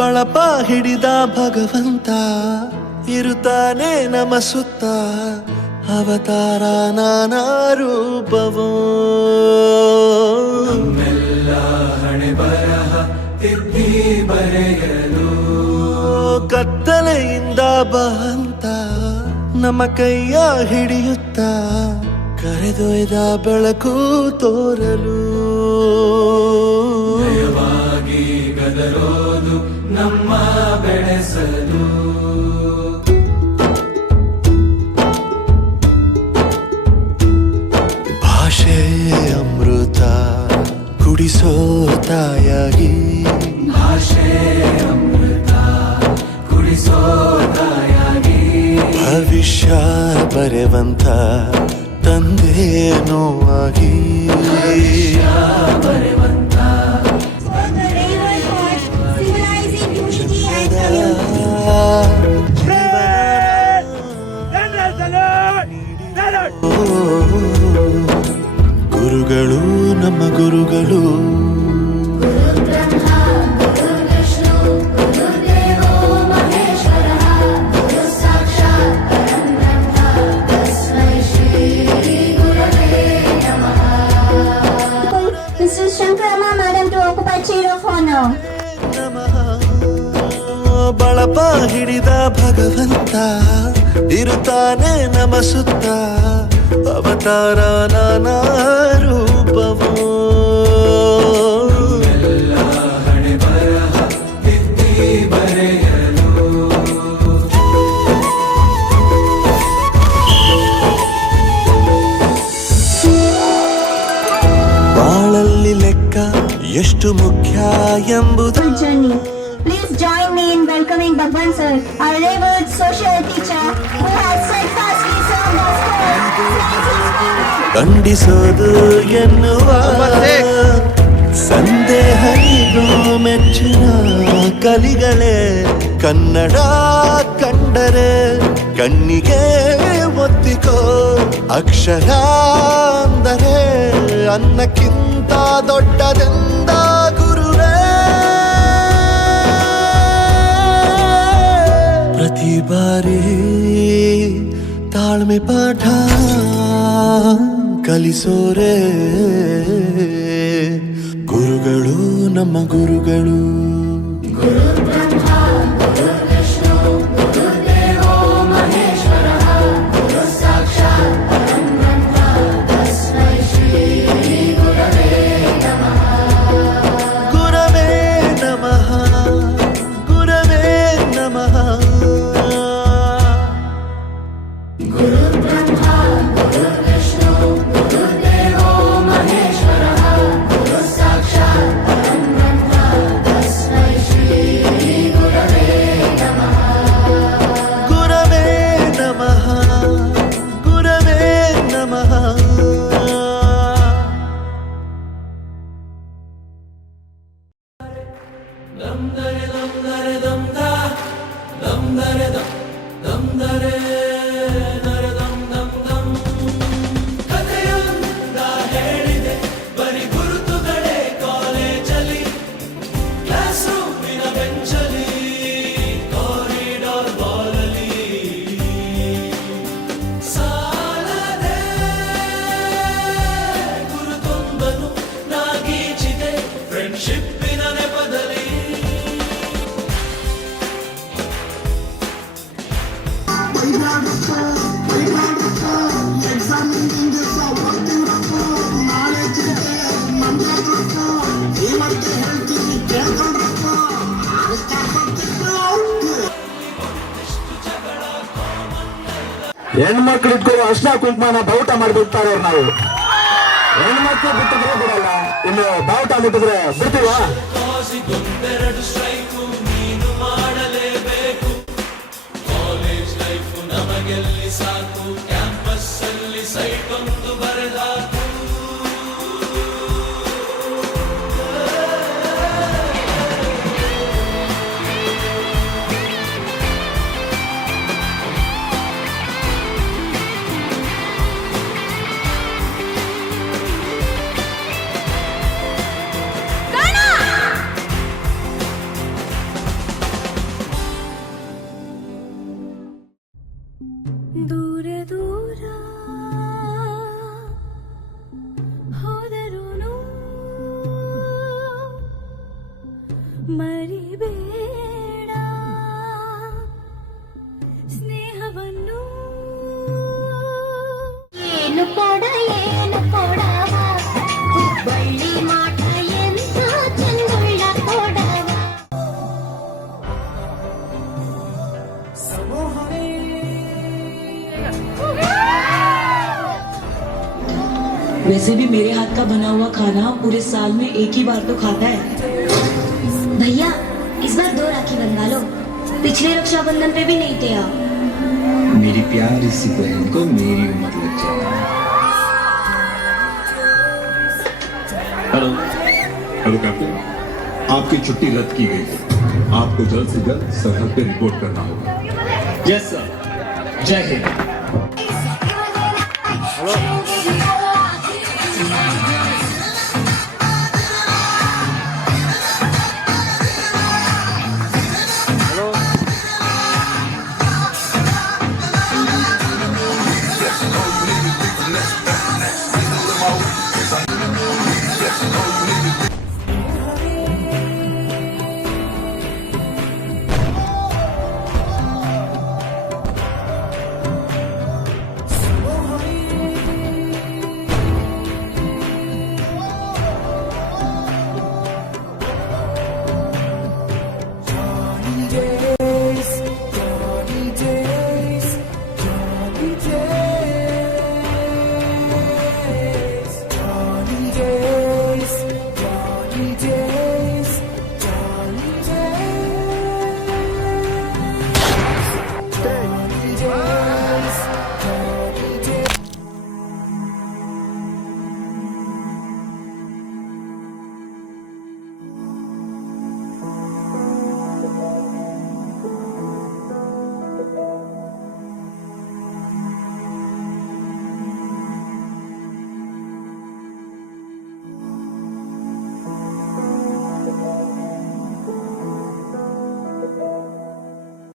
ಬಳಪ ಹಿಡಿದ ಭಗವಂತ ಇರುತ್ತಾನೆ ನಮ ಸುತ್ತ ಅವತಾರ ನಾನಾ ರೂಪವೋ ನಮ್ಮೆಲ್ಲ ಹಣೆ ಬರಹ ತಿದ್ದಿ ಬರೆಯಲು ಕತ್ತಲೆಯಿಂದ ಬಂತ ನಮ್ಮ ಕೈಯ ಹಿಡಿಯುತ್ತ ಕರೆದೊಯ್ದ ಬೆಳಕು ತೋರಲು ಭಯವಾಗಿ ಗದರೋದು ನಮ್ಮ ಬೆಳೆಸಲು ಭಾಷೆ ಅಮೃತ ಕುಡಿಸೋ ತಾಯಾಗಿ ಭಾಷೆ ಅಮೃತ ಕುಡಿಸೋ ತಾಯಾಗಿ ಭವಿಷ್ಯ ಬರೆವಂತ ತಂದೇನೋ ಆಗಿ ಬರೆವಂತ ಗುರುಗಳು ನಮ್ಮ ಗುರುಗಳು Mrs. Shankarama, Madam, to occupy chair of honor. ಬಳಪ ಹಿಡಿದ ಭಗವಂತ ಇರುತ್ತಾನೆ ನಮ ಸುತ್ತ ಅವತಾರ ನಾನಾ ರೂಪವೋ ಎಲ್ಲ ಹಣೆ ಬರಹ ತಿದ್ದಿ ಬರೆಯಲು ಬಾಳಲ್ಲಿ ಲೆಕ್ಕ ಎಷ್ಟು ಮುಖ್ಯ ಎಂಬುದು Journey. Please join me in welcoming Bhagwan sir, our revered social teacher who has steadfastly served our school. ಖಂಡಿಸೋದು ಎನ್ನುವ ಸಂದೇಹನಿಗೂ ಮೆಚ್ಚಿನ ಕಲಿಗಳೇ ಕನ್ನಡ ಕಂಡರೆ ಕಣ್ಣಿಗೆ ಒತ್ತಿಕೋ ಅಕ್ಷರ ಅಂದರೆ ಅನ್ನಕ್ಕಿಂತ ದೊಡ್ಡದೆಂದ ಗುರುವೇ ಪ್ರತಿ ಬಾರಿ ತಾಳ್ಮೆ ಪಾಠ ಕಲಿಸೋರೆ ಗುರುಗಳು ನಮ್ಮ ಗುರುಗಳು ಗುರವೇ ನಮಃ ಗುರವೇ ನಮಃ ಗುರವೇ ನಮಃ ಗುರವೇ ನಮಃ ದಮ್ದರೆ ದಮ್ದರೆ ದಮ್ದ ದಮ್ದರೆ ದಮ್ ದಮ್ದರೆ ದರೆ ದಮ್ ದಮ್ ದಮ್ ಕಥೆಯೊಂದ ಹೇಳಿದೆ ಬರಿ ಗುರುತುಗಳೇ ಕಾಲೇಜಲ್ಲಿ ಕ್ಲಾಸ್ ರೂಮಿನ ಬೆಂಚಲಿ ಕಾರಿಡಾರ್ ಬಾಲಲಿ ಸಾಲದೆ ಗುರುತೊಂದನು ನಾಗೀಚಿದೆ ಫ್ರೆಂಡ್ಶಿಪ್ಪಿನ ನೆಪದಲ್ಲಿ ಹೆಣ್ಮಕ್ಳು ಇಟ್ಕೊಳ್ಳೋ ಅರ್ಶನ ಕುಂಕುಮನ ಬಾವುಟ ಮಾಡಿಬಿಡ್ತಾರೆ ನಾವು. ಹೆಣ್ಮಕ್ಳು ಬಿಟ್ಟಿದ್ರೆ ಬಿಡಲ್ಲ, ಇನ್ನು ಬಾವುಟ ಮುಟ್ಟಿದ್ರೆ ಬಿಡ್ತೀವಾ? ಕಾಸಿಗೊಂದೆರಡು ಸ್ಟ್ರೈಕು ನೀನು ಮಾಡಲೇಬೇಕು. ಕಾಲೇಜ್ ಲೈಫು ನಮಗೆಲ್ಲಿ ಸಾಕು, ಕ್ಯಾಂಪಸ್ ಅಲ್ಲಿ ಸೈಟ್ ಒಂದು ಬರೆದಾಕು. ಕೊಡ ಏನು ಕೊಡವ ಬಳ್ಳಿ ಮಾಟ ಎಂತ ಚಂದುಳ್ಳ ಕೊಡವ. वैसे भी मेरे हाथ का बना हुआ खाना पूरे साल में एक ही बार तो खाता है। भैया इस बार 2 राखी बनवा लो, पिछले रक्षाबंधन पे भी नहीं थे आप। मेरी प्यारी सी बहन को मेरी उम्र लग जाए। हेलो हेलो कैप्टन, आपकी छुट्टी रद्द की गई है। आपको जल्द से जल्द सरहद पे रिपोर्ट करना होगा। यस सर, जय हिंद। Johnny days,